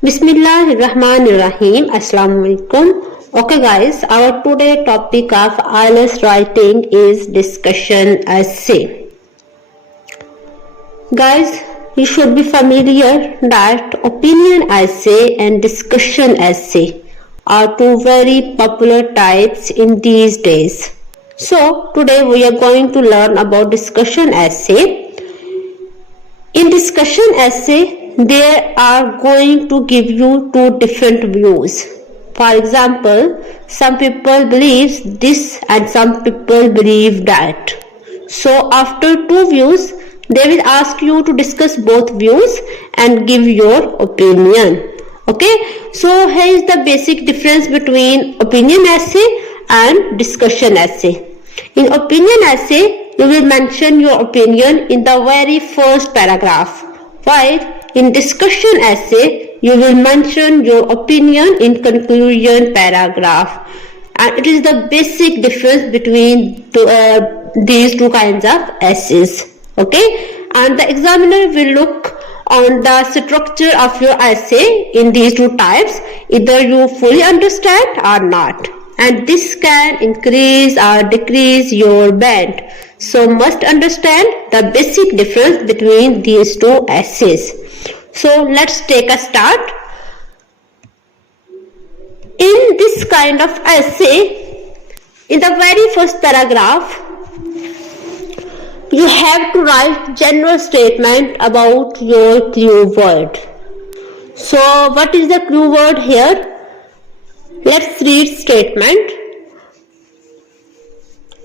Bismillahirrahmanirrahim. Assalamu alaikum. Okay guys, our today topic of IELTS writing is discussion essay. Guys, you should be familiar that opinion essay and discussion essay are two very popular types in these days. So today we are going to learn about discussion essay. In discussion essay, they are going to give you two different views. For example, some people believe this and some people believe that. So after two views, they will ask you to discuss both views and give your opinion. Okay, so here is the basic difference between opinion essay and discussion essay. In opinion essay, you will mention your opinion in the very first paragraph, while in discussion essay, you will mention your opinion in conclusion paragraph. And it is the basic difference between these two kinds of essays. Okay, and the examiner will look on the structure of your essay in these two types, either you fully understand or not. And this can increase or decrease your band. So must understand the basic difference between these two essays. So let's take a start. In this kind of essay, in the very first paragraph, you have to write general statement about your clue word. So what is the clue word here? Let's read statement.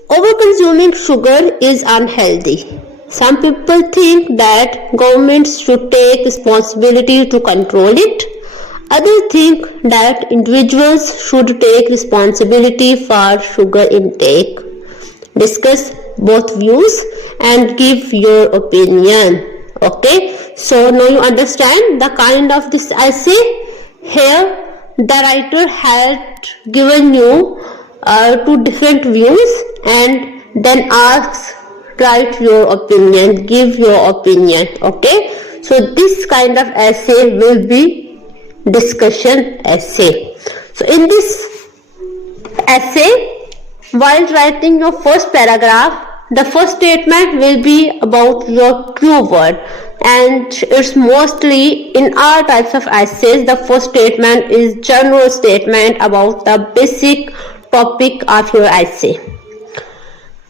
Over-consuming sugar is unhealthy. Some people think that governments should take responsibility to control it. Others think that individuals should take responsibility for sugar intake. Discuss both views and give your opinion. Okay, so now you understand the kind of this essay. Here the writer had given you two different views and then asks, write your opinion, give your opinion. Okay, so this kind of essay will be discussion essay. So in this essay, while writing your first paragraph, the first statement will be about your clue word, and it's mostly in all types of essays. The first statement is general statement about the basic topic of your essay.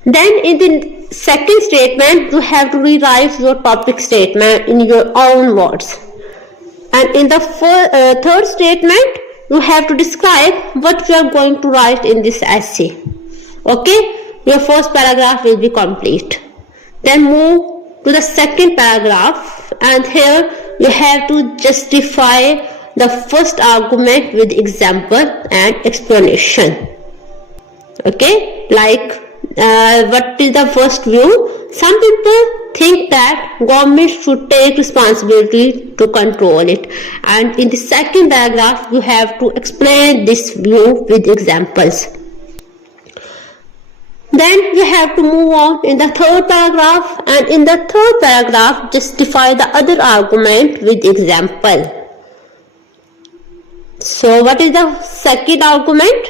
Then in the second statement, you have to rewrite your topic statement in your own words. And in the third statement, you have to describe what you are going to write in this essay. Okay, your first paragraph will be complete. Then move to the second paragraph, and here you have to justify the first argument with example and explanation. Okay, like what is the first view? Some people think that government should take responsibility to control it, and in the second paragraph you have to explain this view with examples. Then you have to move on in the third paragraph, and in the third paragraph justify the other argument with example. So what is the second argument?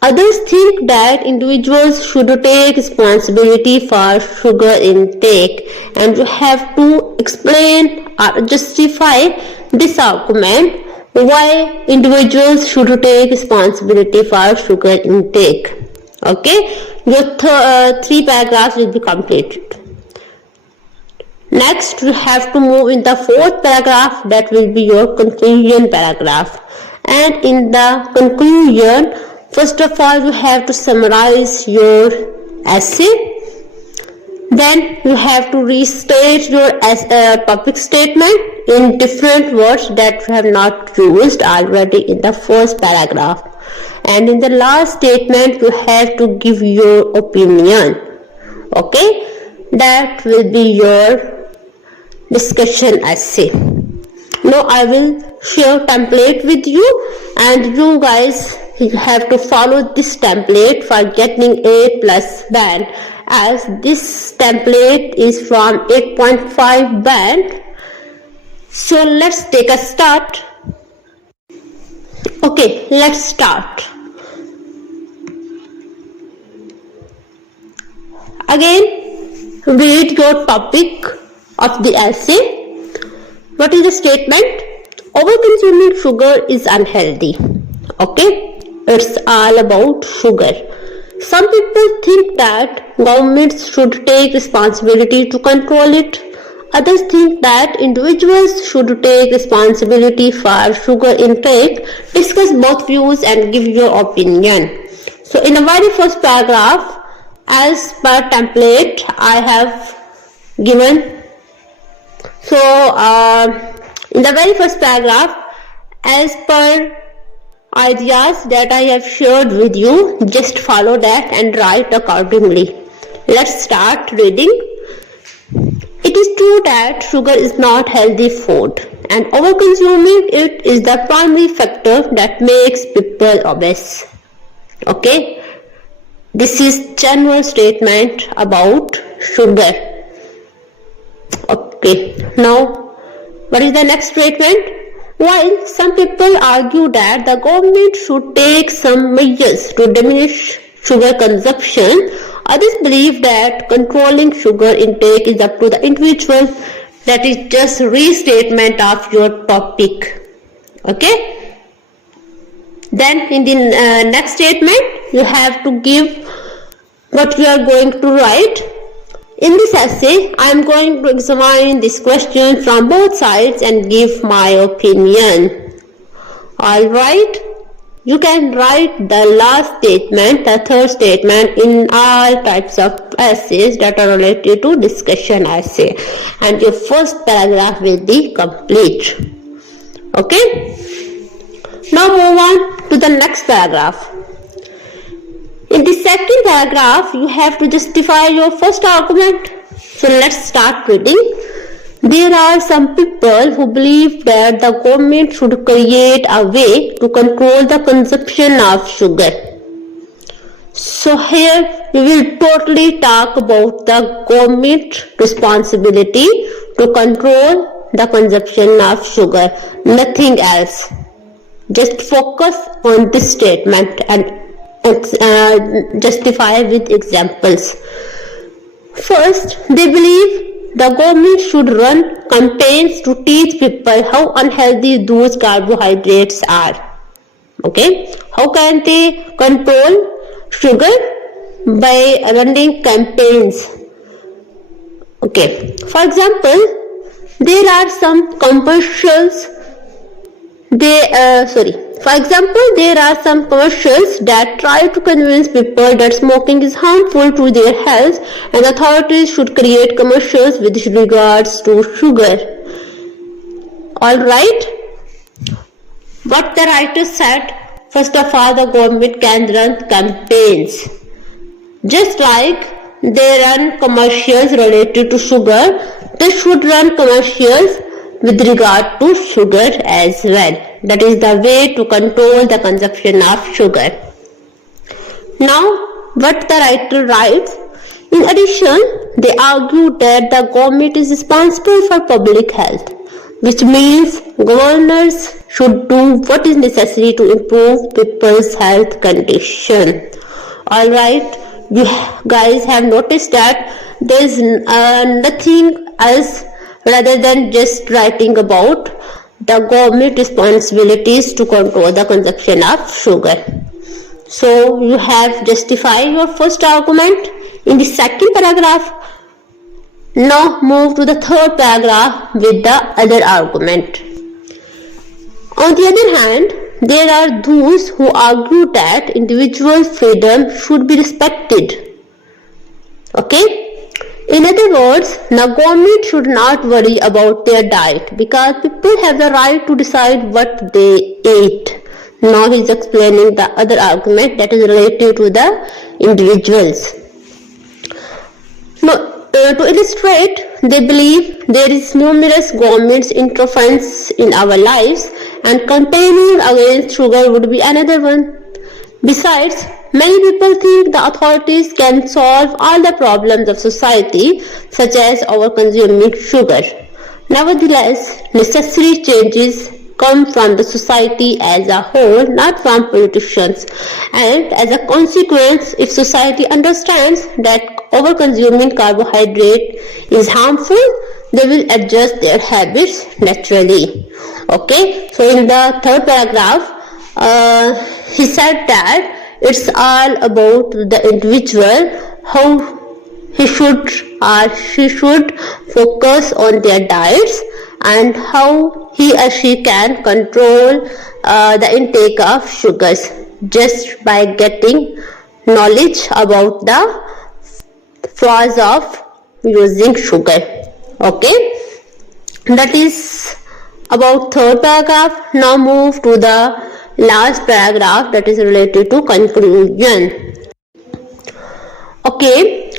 Others think that individuals should take responsibility for sugar intake, and you have to explain or justify this argument why individuals should take responsibility for sugar intake. Okay, your three paragraphs will be completed. Next, you have to move in the fourth paragraph, that will be your conclusion paragraph. And in the conclusion, first of all, you have to summarize your essay. Then you have to restate your topic statement in different words that you have not used already in the first paragraph. And in the last statement, you have to give your opinion. Okay, that will be your discussion essay. Now I will share template with you, and you guys have to follow this template for getting A+ band, as this template is from 8.5 band. So let's take a start. Okay, let's start. Again, read your topic of the essay. What is the statement? Over-consuming sugar is unhealthy. Okay, it's all about sugar. Some people think that governments should take responsibility to control it. Others think that individuals should take responsibility for sugar intake. Discuss both views and give your opinion. So in the very first paragraph, as per template, I have given. So in the very first paragraph, as per ideas that I have shared with you, just follow that and write accordingly. Let's start reading. It is true that sugar is not healthy food, and over-consuming it is the primary factor that makes people obese. Okay, this is general statement about sugar. Okay, now what is the next statement? While some people argue that the government should take some measures to diminish sugar consumption, others believe that controlling sugar intake is up to the individual. That is just restatement of your topic. Okay? Then in the next statement, you have to give what you are going to write. In this essay, I am going to examine this question from both sides and give my opinion. Alright, you can write the last statement, the third statement in all types of essays that are related to discussion essay, and your first paragraph will be complete. Okay? Now move on to the next paragraph. In the second paragraph, you have to justify your first argument. So let's start reading. There are some people who believe that the government should create a way to control the consumption of sugar. So here we will totally talk about the government responsibility to control the consumption of sugar, nothing else. Just focus on this statement and justify with examples. First, they believe the government should run campaigns to teach people how unhealthy those carbohydrates are. Okay, how can they control sugar? By running campaigns. Okay, for example, there are some commercials. For example, there are some commercials that try to convince people that smoking is harmful to their health, and authorities should create commercials with regards to sugar. Alright, what the writer said, first of all, the government can run campaigns. Just like they run commercials related to sugar, they should run commercials with regard to sugar as well. That is the way to control the consumption of sugar. Now, what the writer writes, in addition, they argue that the government is responsible for public health, which means governors should do what is necessary to improve people's health condition. Alright, you guys have noticed that there is nothing else rather than just writing about the government responsibilities to control the consumption of sugar. So you have justified your first argument in the second paragraph. Now move to the third paragraph with the other argument. On the other hand, there are those who argue that individual freedom should be respected. Okay? In other words, the government should not worry about their diet because people have the right to decide what they eat. Now he is explaining the other argument that is related to the individuals. Now, to illustrate, they believe there is numerous government's interference in our lives, and campaigning against sugar would be another one. Besides, many people think the authorities can solve all the problems of society, such as over-consuming sugar. Nevertheless, necessary changes come from the society as a whole, not from politicians. And as a consequence, if society understands that over-consuming carbohydrate is harmful, they will adjust their habits naturally. Okay, so in the third paragraph, he said that it's all about the individual, how he should or she should focus on their diets and how he or she can control the intake of sugars just by getting knowledge about the flaws of using sugar. Okay, that is about third paragraph. Now move to the last paragraph, that is related to conclusion. Okay,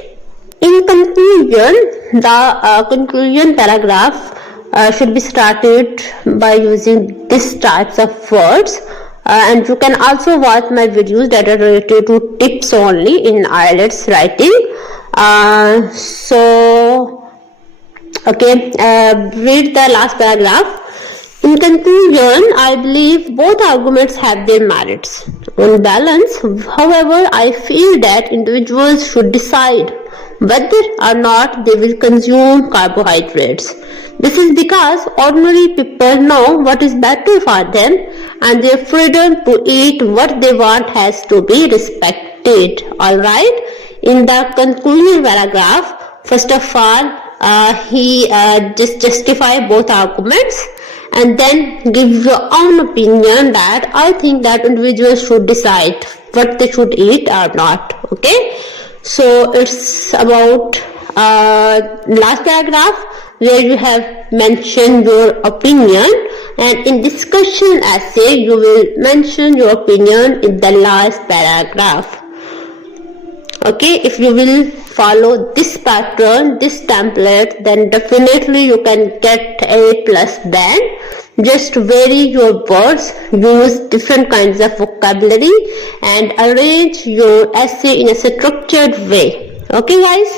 in conclusion, the conclusion paragraph should be started by using these types of words, and you can also watch my videos that are related to tips only in IELTS writing. Read the last paragraph. In conclusion, I believe both arguments have their merits. On balance, however, I feel that individuals should decide whether or not they will consume carbohydrates. This is because ordinary people know what is better for them, and their freedom to eat what they want has to be respected. Alright? In the conclusion paragraph, first of all, he just justify both arguments and then give your own opinion that I think that individuals should decide what they should eat or not. Okay, so it's about last paragraph where you have mentioned your opinion, and in discussion essay you will mention your opinion in the last paragraph. Okay, if you will follow this pattern, this template, then definitely you can get 8+ band. Just vary your words, use different kinds of vocabulary, and arrange your essay in a structured way. Okay guys?